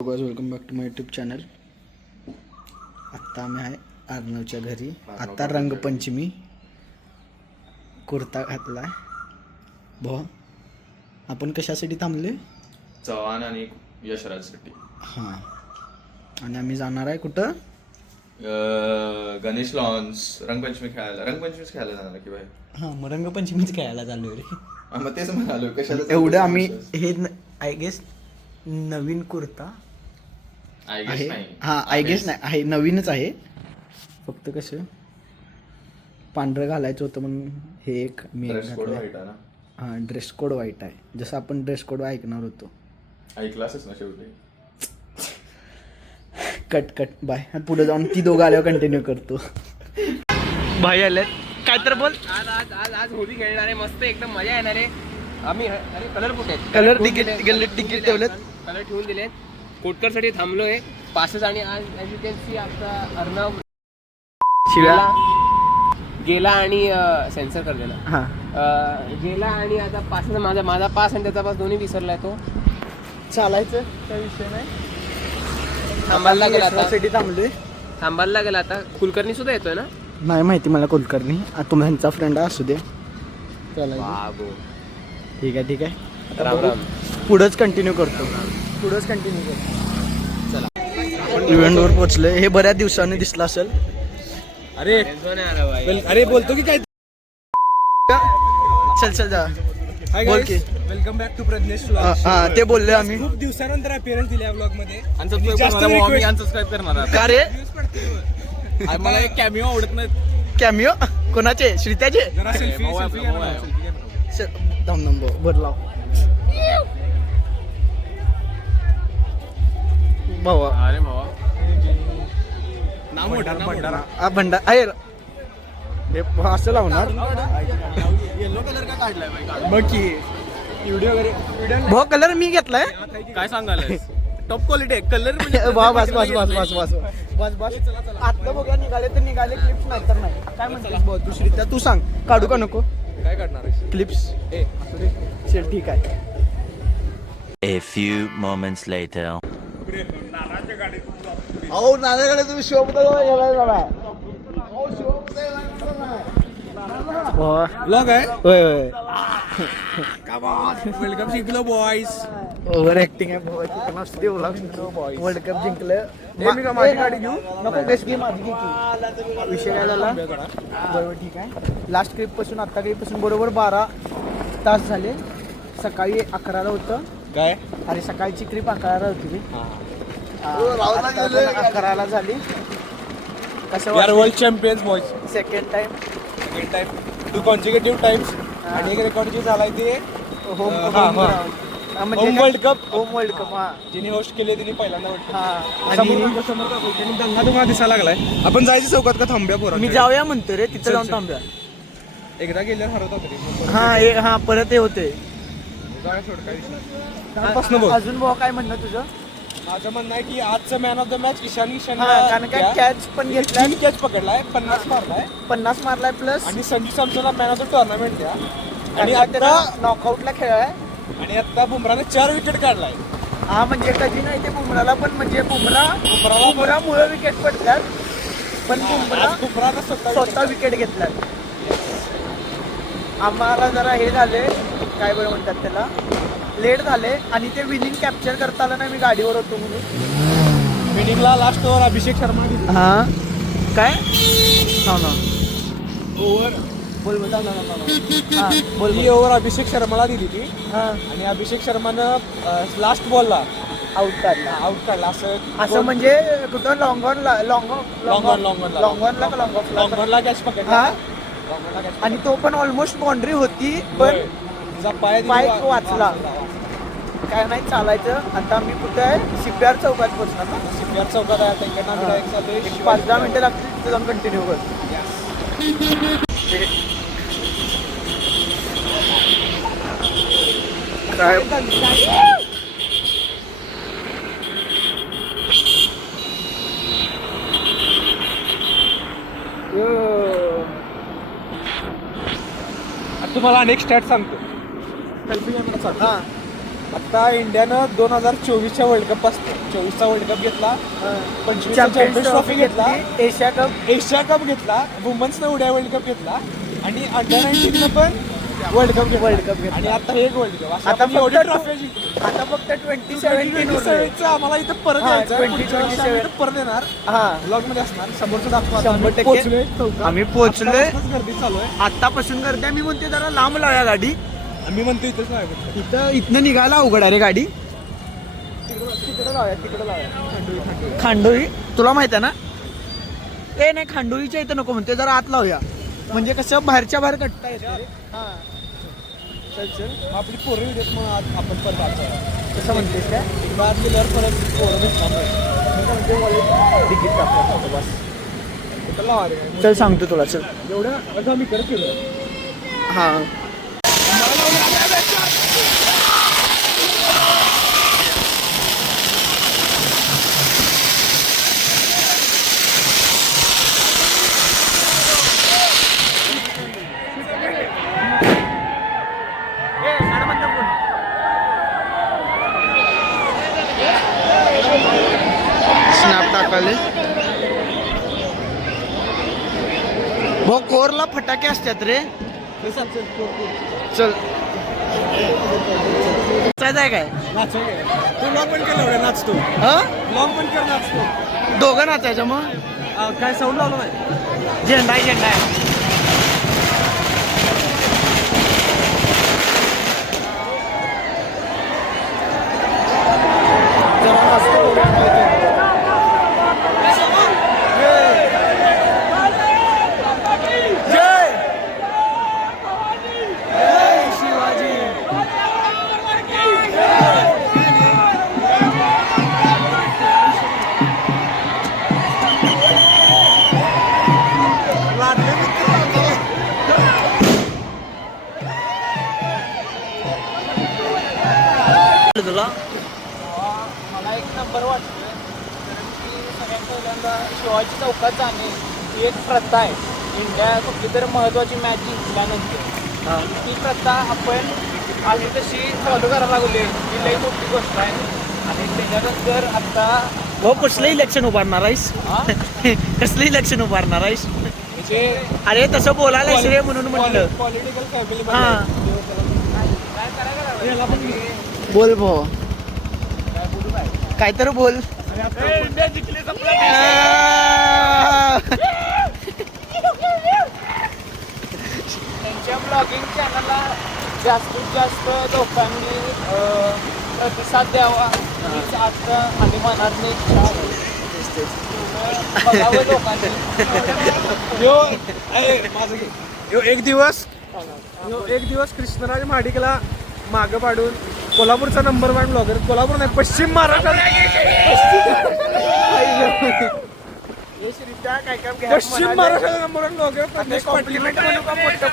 Guys welcome back to my YouTube channel. आत्ता आम्ही आहे अर्णवच्या घरी. आत्ता रंगपंचमी. कुर्ता घातलाय. भाऊ आपण कशासाठी थांबले? चव्हाण आणि यशराजसाठी. हां, आणि आम्ही जाणार आहे कुठं? गणेश लॉन्स रंगपंचमी खेळायला जाणार की बाई. हां, मग रंगपंचमीच खेळायला चाललो रे. मग तेच म्हणालो कशाला एवढं आम्ही हे आय गेस नवीन कुर्ता आहे. हां, आय गेस नाही आहे, नवीनच आहे. फक्त कसं पांढरं घालायचं होतं म्हणून हे एक मी घातलं. हां, ड्रेस कोड वाईट आहे. जसं आपण ड्रेस कोड ऐकणार होतो. ऐकलासच ना शेवटी. Cut by. पुढे जाऊन ती दोघं आल्यावर कंटिन्यू करतो. भाई आले काय तर बोल. आज होळी खेळणार आहे, मस्त एकदम मजा येणार आहे. आम्ही अरे कलर कुठे आहेत? कलर तिकीट ठेवलेत. कलर ठेवून दिलेत. कोटकरसाठी थांबलोय पासेस. आणि आज ॲज यू कॅन सी आपला अर्णव शिव्या गेला आणि सेन्सर कर दिला. हां, गेला आणि आता पासेस माझा पास आणि त्याचा पास दोन्ही विसरलाय. तो चालायचं त्या विषय नाही. थांबायला गेला आता. साठी थांबलोय. थांबायला गेला आता. कुलकर्णी सुद्धा येतोय ना? नाही माहिती मला कुलकर्णी. तुमचा फ्रेंड असू दे. चालायचं. बाबू ठीक आहे. राम राम. पुढंच कंटिन्यू करतो. इव्हेंटवर पोहोचले. हे बऱ्याच दिवसांनी दिसलं असेल. अरे बोलतो की काय? चल जा. बोल की. Welcome back to Pragnesh vlog. हां, ते बोलले आम्ही. खूप दिवसानंतर अपीअरन्स दिली या व्लॉग मध्ये. अनसबस्क्राईब करणार. का रे? मला एक कॅमिओ आवडत नाही. कॅमिओ कोणाचे? श्रीत्याचे? जरा सेल्फी दम बर लाव भावा. अरे भावा हा भंडार आहे. हे असं लावणार येलो कलर का काढलाय बघ की. व्हिडिओ वगैरे भाऊ कलर मी घेतलाय. काय सांगायला टॉप क्वालिटी आहे कलर. बस आता बघा. निघाले तर निघाले. क्लिप्स नाही तर नाही. काय म्हणतेस भाऊ तू? श्रीत्या तू सांग, काढू का नको काय काढणार आहे क्लिप्स? चल ठीक आहे. A few moments later. अहो नानाकडे तुम्ही शोभ व्लॉग आहे. होय. वेलकम शिकलो बॉईज. ओव्हर ऍक्टिंग आहे वर्ल्ड कप जिंकलं. मी का माझी गाडी घेऊ? नको बेस्ट गेम आधी घे की. विषय काय झाला? बरोबर ठीक आहे. लास्ट क्लिप पासून आता क्लिप पासून बरोबर 12 तास झाले. सकाळी 11ला होतं. काय अरे सकाळची ट्रिप 11ला होती. 11ला झाली. कसं we are world champions boys. Second time two consecutive times. आणि एक रेकॉर्ड जे झालाय ते home world cup. Home world cup. हा जिने होस्ट केले तिने पहिल्यांदा वर्ल्ड हा. कप. दंगा तुम्हाला दिसायला लागलाय. आपण जायचं चौकात का थांब्या पोरा? मी जाऊया म्हणतो रे. तिथं जाऊन थांबूया. एकदा गेल्यावर हरवता तरी. हा परत हे होते. जाऊया सोड काय विषय नाही. अजून भाऊ काय म्हणणं तुझं? माझं म्हणणं आहे की आजचं man of the match Ishan कारण काय कॅच पण घेतलाय. 3 कॅच पकडलाय, 50 मारलाय 50 मारलाय प्लस. आणि संजू सॅमसनला मॅन ऑफ द टुर्नामेंट द्या. आणि त्याला आता नॉकआउटला खेळाय. आणि आता बुमराने 4 विकेट काढलाय. हा म्हणजे कधी नाही ते बुमराला पण म्हणजे बुमरामुळे विकेट पडतात. पण बुमराने स्वतः विकेट घेतल्यात. आम्हाला जरा हे झाले काय बरं म्हणतात त्याला, लेट झाले. आणि ते विनिंग कॅप्चर करता आलं नाही. मी गाडीवर होतो म्हणून. विनिंगला लास्ट ओव्हर अभिषेक शर्मा दिली. हा काय हो ना. ओव्हर बोल ही ओव्हर अभिषेक शर्माला दिली ती. हा आणि अभिषेक शर्मानं लास्ट बॉलला आउट काढला. असं म्हणजे कुठं लॉंग ऑनला कॅच पकडला. आणि तो पण ऑलमोस्ट बाउंड्री होती पण पाय वाचला. काय नाही चालायचं. आता मी कुठं आहे? CPR चौकात पोहोचणार ना. CPR चौकात आहे. त्यांना 5-10 मिनिटं लागतील. तिथं जाऊन कंटिन्यू कर. काय तुम्हाला नेक्स्ट स्टॅट सांगतो. Selfie camera. आता इंडियानं 2024च्या वर्ल्ड कप पासून 24चा वर्ल्ड कप घेतला, 25चा चॅम्पियन्स ट्रॉफी घेतला, एशिया कप घेतला, वुमन्सनं उड्या वर्ल्ड कप घेतला आणि अंडर 19 पण वर्ल्ड कप घेतला आणि आता हे एक वर्ल्ड कप. आता एवढी फक्त ट्रॉफी जिंकली. आता फक्त 2017 27चं आम्हाला इथं परत हा, यायचं 2027 परत येणार हा ब्लॉग मध्ये असणार. समोरचं दाखवा. 100% पोहोचलोय. आम्ही पोहोचलोय. आतापासूनच गर्दी चालू आहे. आतापासून करते मी म्हणते जरा लांब लावूया गाडी. मी म्हणतो इथंच नाही इथं इथनं निघायला अवघड आहे रे गाडी. तिकडे लावूया. खांडोळी तुला माहित आहे ना? ए नाही, खांडोळीच्या इथं नको म्हणते, जरा आत लावूया म्हणजे कसं बाहेरच्या बाहेर कटता येतं रे. चल आपली पोरं व्हिडिओत मग आज आपण परत आलो. कसं म्हणतेस काय? एकदा आत गेल्यावर परत पोरं भेटणार नाही. तिकीट टाकतो बस. इथं लावा रे. चल सांगतो तुला, चल. एवढं आता मी करत फिरलो. हा स्नॅप टाकाले. भाऊ कोरला फटाके असतात रे. चल आहे काय? नाचो गे. तू ब्लॉग पण केलं एवढं नाचतो. हा ब्लॉग पण कर नाचतो. दोघं नाचायचं मग. काय साऊंड लावलं नाही. झेंडा आहे, झेंडा आहे. तुला मला एक नंबर वाटतोय सगळ्यात पहिल्यांदा शिवाजी चौकात जाणे ही एक प्रथा आहे. इंडिया कुठली तरी महत्त्वाची मॅच जिंकल्यानंतर ती प्रथा आपण आधी तशी फॉलो करायला लागली. ही लई मोठी गोष्ट आहे. आणि त्याच्यानंतर आता भाऊ कसलं इलेक्शन उभारणार आहेस? कसलं इलेक्शन उभारणार आहेस? म्हणजे अरे तसं बोलायला श्रेय म्हणून म्हटलं. पॉलिटिकल फॅमिली हा काय करायला बोल भाऊ, काय तर बोल. त्यांच्या ब्लॉगिंग चॅनलला जास्तीत जास्त लोकांनी प्रतिसाद द्यावा हीच आता आणि मनातली इच्छा आहे. बघावं लोकांनी. एक दिवस कृष्णराज महाडिकला मागं पाडून कोल्हापूरचा नंबर 1 ब्लॉगर, कोल्हापूर नाही पश्चिम महाराष्ट्रात, पश्चिम महाराष्ट्राचा नंबर 1 ब्लॉगर प्रदेश पाटील. कॉम्प्लिमेंट म्हणू का मोठं